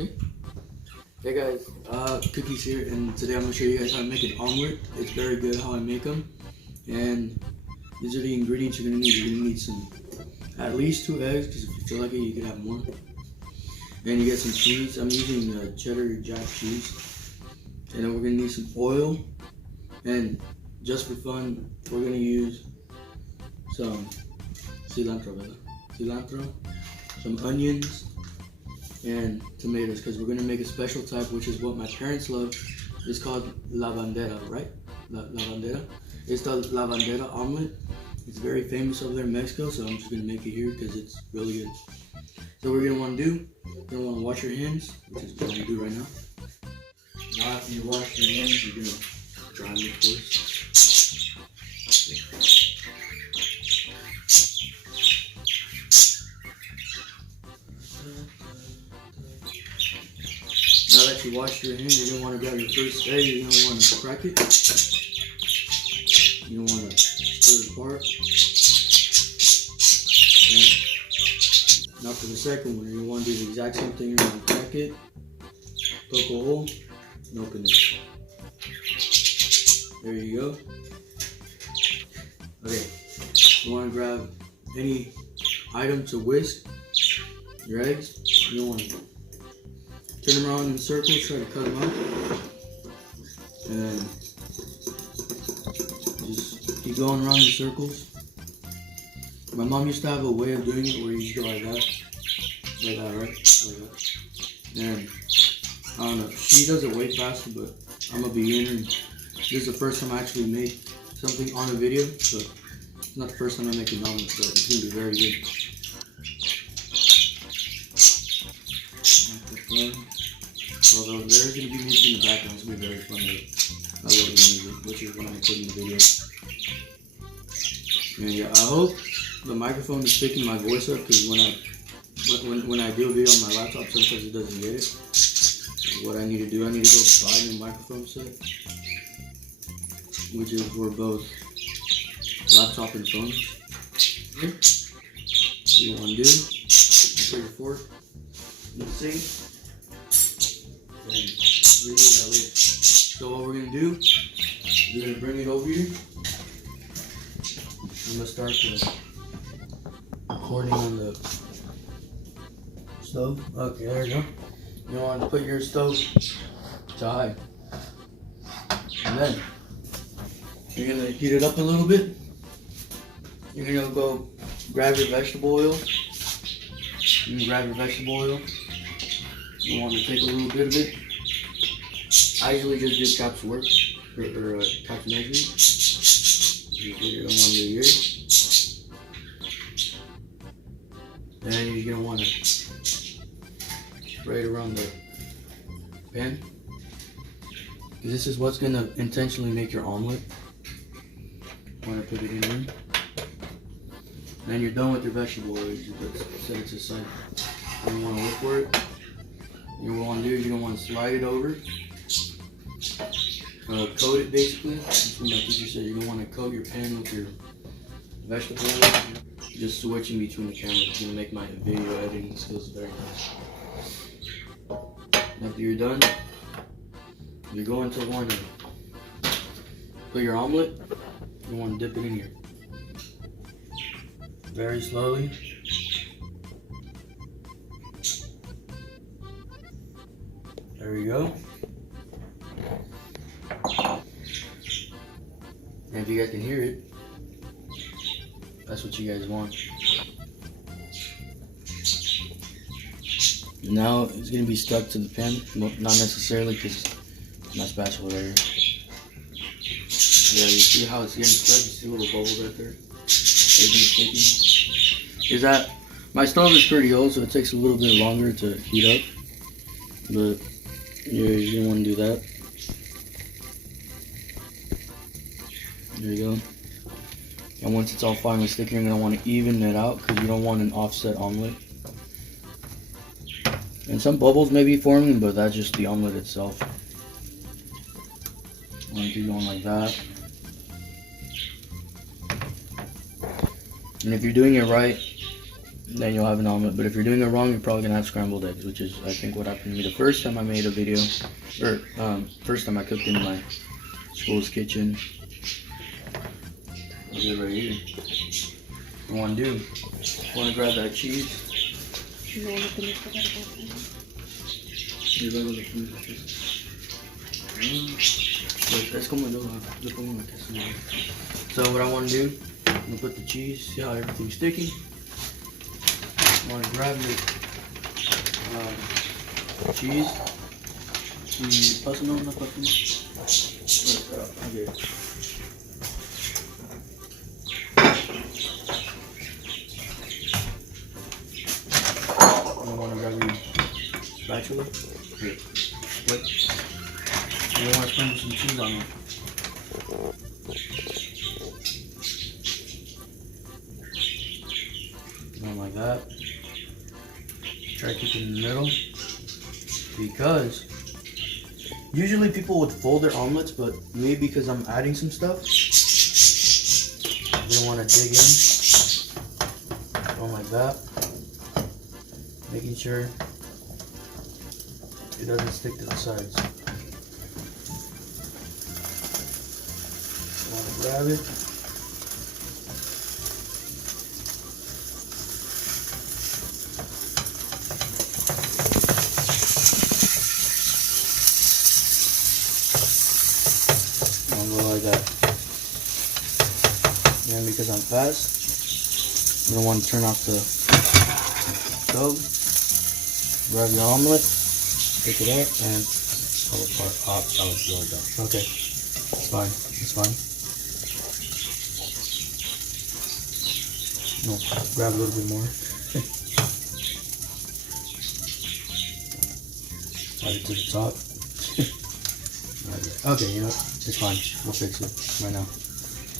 Okay. Hey guys, Cookiez here, and today I'm going to show you guys how to make an omelet. It's very good how I make them, and these are the ingredients you're going to need. You're going to need some, at least 2 eggs, because if you feel like it, you can have more. Then you get some cheese. I'm using cheddar jack cheese, and then we're going to need some oil, and just for fun, we're going to use some cilantro, some onions, and tomatoes, because we're going to make a special type, which is what my parents love. It's called la bandera, right? La bandera. It's the la bandera omelet. It's very famous over there in Mexico, so I'm just going to make it here because it's really good. So what we're going to want to do, you're going to want to wash your hands, which is what I'm going to do right now. Now after you wash your hands, you're going to dry them, of course. Now that you wash your hands, you're going to want to grab your first egg. You're going to want to crack it. You're going to want to stir it apart. Okay. Now for the second one, you're going to want to do the exact same thing. You're going to crack it, poke a hole, and open it. There you go. Okay, you want to grab any item to whisk your eggs. You don't want to turn them around in circles, try to cut them out, and then just keep going around in circles. My mom used to have a way of doing it where you just go like that, right? Like that. And I don't know, she does it way faster, but I'm a beginner, and this is the first time I actually made something on a video, so it's not the first time I make an omelet, so it's going to be very good. Although there's going to be music in the background, it's going to be very funny. I love the music, which is what I'm going to put in the video. And yeah, I hope the microphone is picking my voice up, because when I do a video on my laptop, sometimes it doesn't get it. So what I need to do, I need to go buy a new microphone set, which is for both laptop and phone. Okay. What you want to do, take your fork in the sink. So what we're going to do, we're going to bring it over here. I'm going to start the recording on the stove. Okay, there you go. You want to put your stove to high. And then you're going to heat it up a little bit. You're going to go grab your vegetable oil. You want to take a little bit of it. I usually just do cups worth, or cups measurement. You don't want to do yours. And then you're going to want to spray it around the pan. This is what's going to intentionally make your omelet. You want to put it in there. Then you're done with your vegetable oil. You just set it to the side. And you want to look for it. You want to do is you don't want to slide it over. Coat it basically. That's what my teacher said. You don't want to coat your pan with your vegetable oil. Just switching between the cameras is going to make my video editing skills very nice. After you're done, you're going to want to put your omelet. You want to dip it in here. Very slowly. There we go. And if you guys can hear it, that's what you guys want. Now it's going to be stuck to the pan, not necessarily because my spatula there. Yeah, you see how it's getting stuck? You see a little bubble right there? Everything's sticking. Is that my stove is pretty old, so it takes a little bit longer to heat up, but you don't want to do that. There you go. And once it's all finally sticky, you're going to want to even it out because you don't want an offset omelet. And some bubbles may be forming, but that's just the omelet itself. You want to keep going like that. And if you're doing it right, then you'll have an omelet. But if you're doing it wrong, you're probably gonna have scrambled eggs, which is I think what happened to me the first time I made a video, or first time I cooked in my school's kitchen. I'll do it right here. What you wanna do? You wanna grab that cheese? So what I want to do, I'm gonna put the cheese. See how everything's sticky? I want to grab your cheese. Pass no, not pass okay. I want to grab your spatula. Here, flip. You want to sprinkle some cheese on it. Like that. Try to keep it in the middle, because usually people would fold their omelets, but me, because I'm adding some stuff, I don't want to dig in. Going like that, making sure it doesn't stick to the sides. I want to grab it. Like that. And because I'm fast, you don't want to turn off the stove. Grab your omelet, pick it up, and pull it apart. Oh, that was really done. Okay, it's fine. It's fine. No, grab a little bit more. Add it to the top. Okay, you know what? It's fine. We'll fix it right now.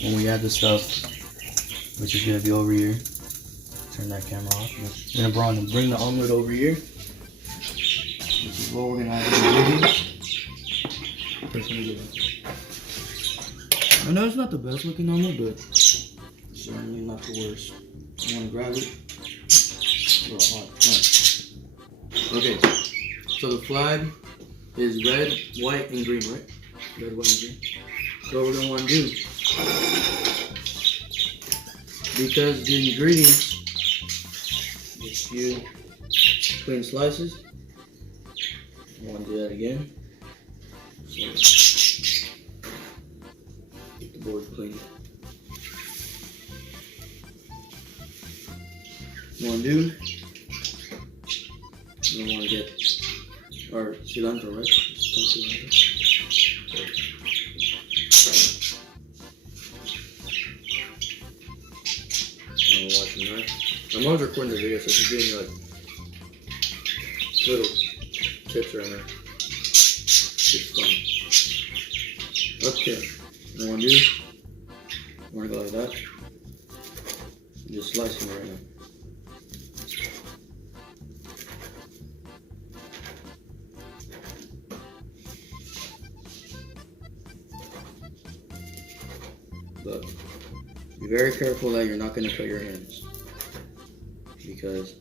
When we add the stuff, which is gonna be over here, turn that camera off. We're gonna bring the omelet over here, which is what we're gonna add in the ingredients. I know it's not the best looking omelet, but certainly not the worst. You wanna grab it? It's a little hot. Right. Okay, so the flag is red, white, and green, right? Red, white, and green. So what we're going to want to do, because the ingredients, just a few clean slices. I want to do that again. So get the board clean. What you want to do, you don't want to get our cilantro, right? My mom's recording the video, so she's giving me like little tips right now. It's fun. Okay, what I want to do, I want to go like that. I'm just slicing it right now. But be very careful that you're not going to cut your hands, because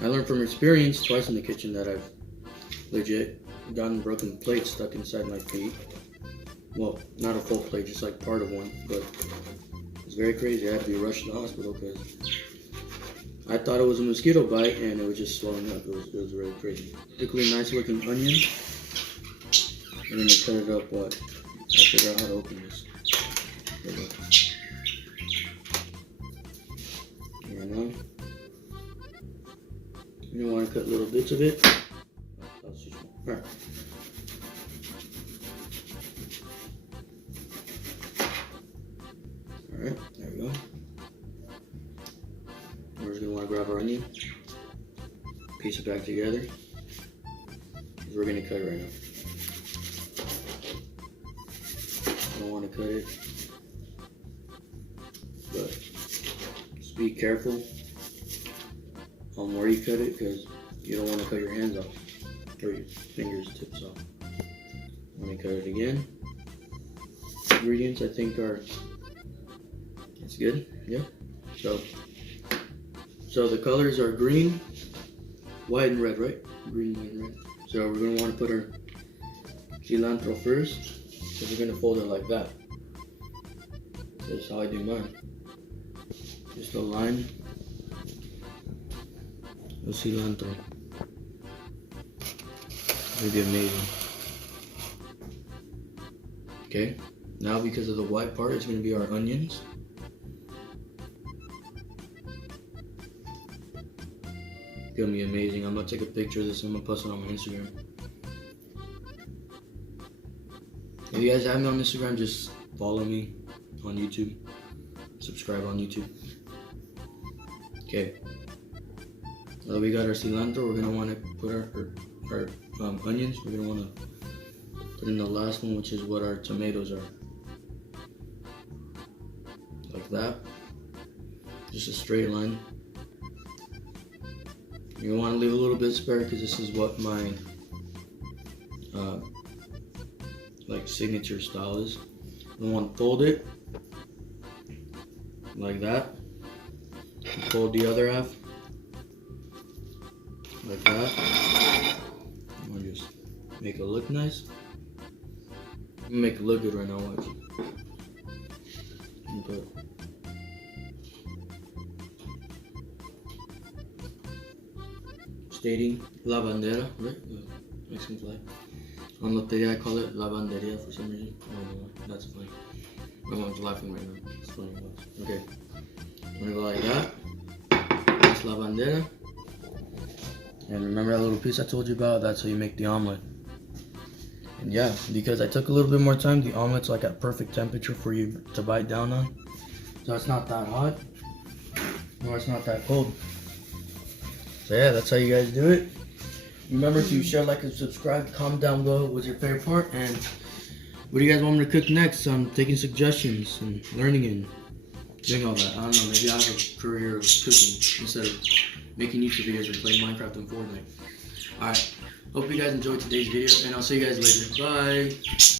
I learned from experience twice in the kitchen that I've legit gotten broken plates stuck inside my feet. Well, not a full plate, just like part of one, but it's very crazy. I had to be rushed to the hospital because I thought it was a mosquito bite and it was just swelling up. It was really crazy. Particularly nice looking onion, and then they cut it up. What? I figured out how to open this. Right now, you want to cut little bits of it. Alright. Alright, there we go. We're just going to want to grab our onion, piece it back together, because we're going to cut it right now. I don't want to cut it, but just be careful on where you cut it, because you don't want to cut your hands off or your fingers tips off. Let me cut it again. Ingredients I think are, it's good, yeah. So So the colors are green, white, and red, right? Green, white, and red. So we're gonna want to put our cilantro first. So we're gonna fold it like that. That's how I do mine. Just a line of cilantro. It'll be amazing. Okay, now because of the white part, it's gonna be our onions. It's gonna be amazing. I'm gonna take a picture of this and I'm gonna post it on my Instagram. If you guys have me on Instagram, just follow me on YouTube. Subscribe on YouTube. Okay. Now we got our cilantro. We're gonna want to put our onions. We're gonna want to put in the last one, which is what our tomatoes are. Like that. Just a straight line. You want to leave a little bit spare because this is what my like signature style is. You want to fold it like that. Fold the other half like that. I'm gonna just make it look nice. I'm gonna make it look good right now. Watch. Stating La Bandera, right? The Mexican flag. On Loteria, I call it La Banderia for some reason. I don't know why. That's funny. Everyone's laughing right now. It's funny. Okay. I'm gonna go like that. That's La Bandera. And remember that little piece I told you about? That's how you make the omelet. And yeah, because I took a little bit more time, the omelet's like at perfect temperature for you to bite down on. So it's not that hot, nor it's not that cold. So yeah, that's how you guys do it. Remember to share, like, and subscribe. Comment down below what's your favorite part and what do you guys want me to cook next. I'm taking suggestions and learning and doing all that. I don't know, maybe I'll have a career of cooking instead of making YouTube videos or playing Minecraft and Fortnite. Alright, hope you guys enjoyed today's video and I'll see you guys later. Bye!